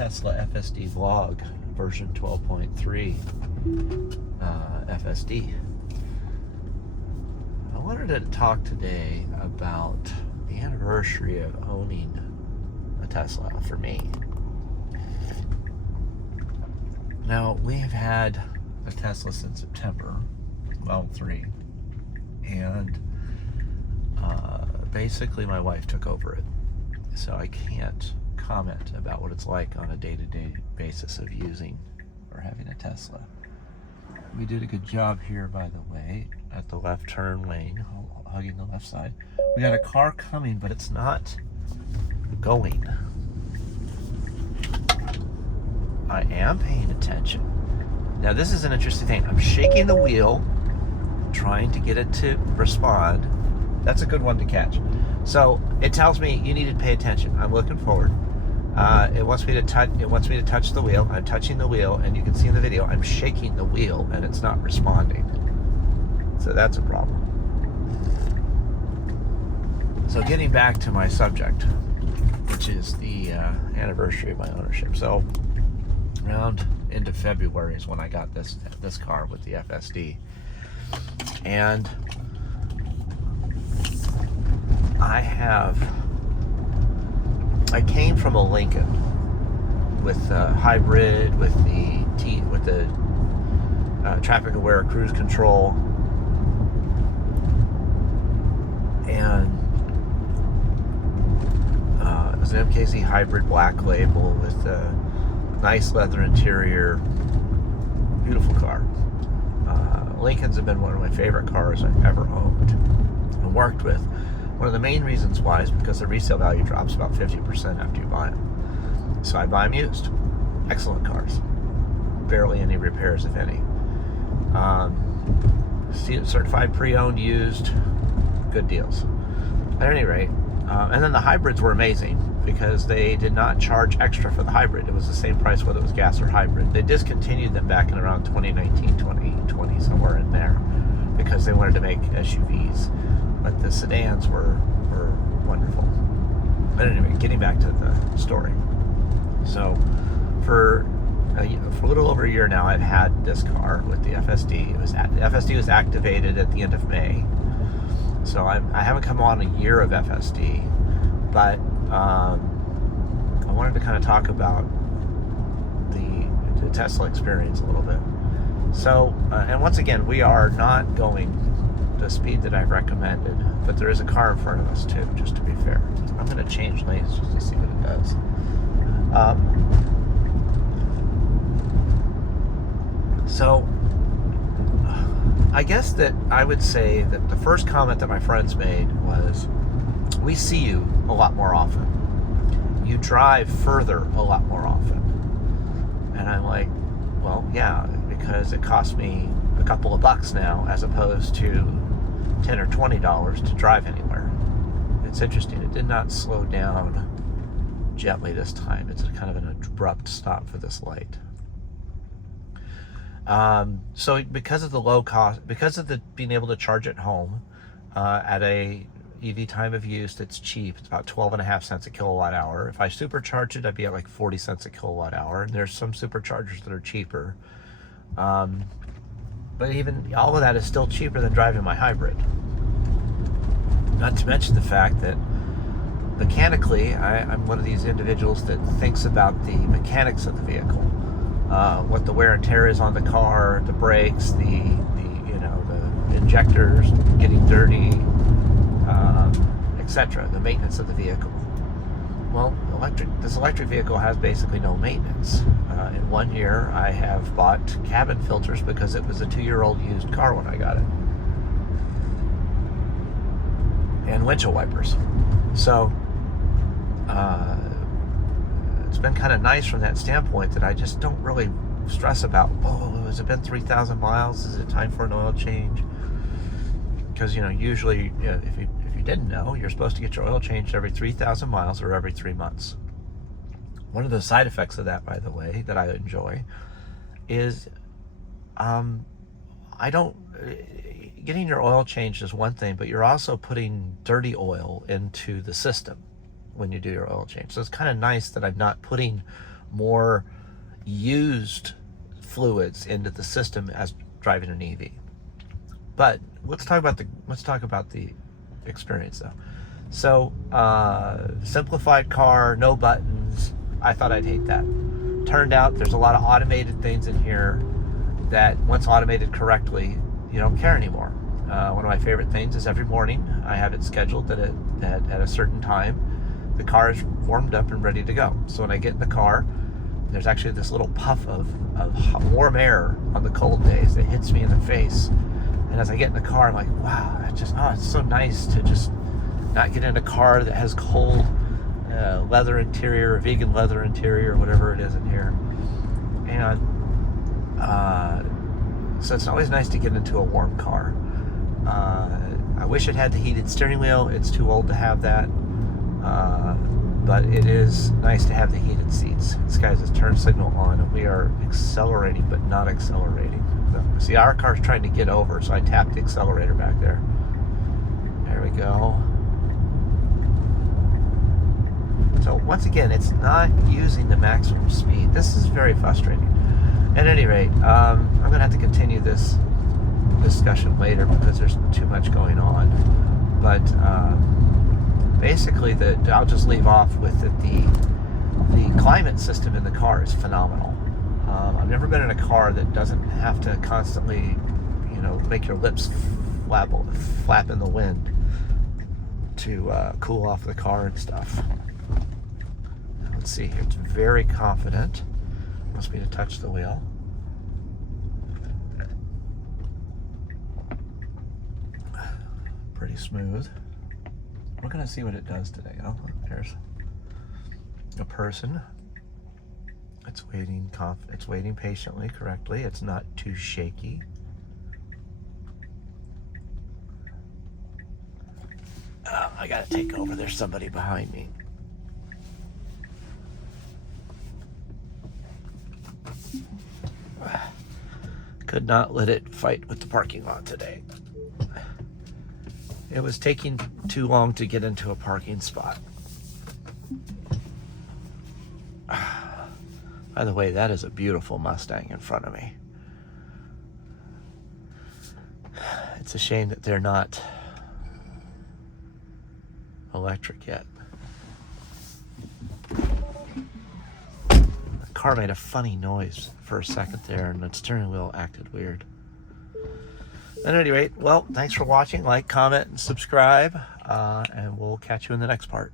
Tesla FSD vlog version 12.3 FSD. I wanted to talk today about the anniversary of owning a Tesla for me. Now, we have had a Tesla since September, Model 3, and basically my wife took over it, so I can't comment about what it's like on a day-to-day basis of using or having a Tesla. We did a good job here, by the way, at the left turn lane, hugging the left side. We got a car coming, but it's not going. I am paying attention. Now, this is an interesting thing. I'm shaking the wheel, trying to get it to respond. That's a good one to catch. So it tells me you need to pay attention. I'm looking forward. It wants me to touch. It wants me to touch the wheel. I'm touching the wheel, and you can see in the video I'm shaking the wheel, and it's not responding. So that's a problem. So getting back to my subject, which is the anniversary of my ownership. So around end of February is when I got this car with the FSD, and I came from a Lincoln with hybrid, with the traffic aware cruise control, and it was an MKZ hybrid black label with a nice leather interior, beautiful car. Lincolns have been one of my favorite cars I've ever owned and worked with. One of the main reasons why is because the resale value drops about 50% after you buy them. So I buy them used. Excellent cars. Barely any repairs, if any. Certified pre-owned, used, good deals. At any rate, and then the hybrids were amazing because they did not charge extra for the hybrid. It was the same price whether it was gas or hybrid. They discontinued them back in around 2019, 2020, somewhere in there, because they wanted to make SUVs. But the sedans were wonderful. But anyway, getting back to the story. So for a little over a year now, I've had this car with the FSD. The FSD was activated at the end of May. So I haven't come on a year of FSD, but I wanted to kind of talk about the Tesla experience a little bit. So, and once again, we are not going the speed that I've recommended, but there is a car in front of us too, just to be fair. I'm going to change lanes just to see what it does. So I guess that I would say that the first comment that my friends made was, we see you a lot more often. You drive further a lot more often. And I'm like, well, yeah, because it costs me a couple of bucks now as opposed to $10 or $20 to drive anywhere. It's interesting. It did not slow down gently this time. It's kind of an abrupt stop for this light. So because of the low cost, because of the being able to charge at home at a EV time of use that's cheap, it's about 12.5 cents a kilowatt hour. If I supercharge it, I'd be at like 40 cents a kilowatt hour. And there's some superchargers that are cheaper. But even all of that is still cheaper than driving my hybrid. Not to mention the fact that mechanically, I'm one of these individuals that thinks about the mechanics of the vehicle, what the wear and tear is on the car, the brakes, the injectors getting dirty, etc. The maintenance of the vehicle. Well, this electric vehicle has basically no maintenance. In 1 year, I have bought cabin filters because it was a 2-year-old used car when I got it, and windshield wipers. So it's been kind of nice from that standpoint that I just don't really stress about, oh, has it been 3,000 miles? Is it time for an oil change? Because usually, if you didn't know, you're supposed to get your oil changed every 3,000 miles or every 3 months. One of the side effects of that, by the way, that I enjoy is getting your oil changed is one thing, but you're also putting dirty oil into the system when you do your oil change. So it's kind of nice that I'm not putting more used fluids into the system as driving an EV. But let's talk about the experience though. So simplified car, no buttons. I thought I'd hate that. Turned out there's a lot of automated things in here that once automated correctly, you don't care anymore. One of my favorite things is every morning I have it scheduled that at a certain time the car is warmed up and ready to go. So when I get in the car, there's actually this little puff of warm air on the cold days that hits me in the face. And as I get in the car, I'm like, wow, it's so nice to just not get in a car that has cold leather interior, or vegan leather interior, or whatever it is in here. And so it's always nice to get into a warm car. I wish it had the heated steering wheel. It's too old to have that. But it is nice to have the heated seats. This guy has his turn signal on, and we are accelerating, but not accelerating. See, our car's trying to get over, so I tapped the accelerator back there. There we go. So once again, it's not using the maximum speed. This is very frustrating. At any rate, I'm going to have to continue this discussion later because there's too much going on. But basically, I'll just leave off with that the climate system in the car is phenomenal. I've never been in a car that doesn't have to constantly, make your lips flap in the wind to cool off the car and stuff. Let's see here. It's very confident. Wants me to touch the wheel. Pretty smooth. We're gonna see what it does today. Oh, there's a person. It's waiting. It's waiting patiently, correctly. It's not too shaky. I gotta take over. There's somebody behind me. Could not let it fight with the parking lot today. It was taking too long to get into a parking spot. By the way, that is a beautiful Mustang in front of me. It's a shame that they're not electric yet. The car made a funny noise for a second there, and the steering wheel acted weird. At any rate, well, thanks for watching. Like, comment, and subscribe, and we'll catch you in the next part.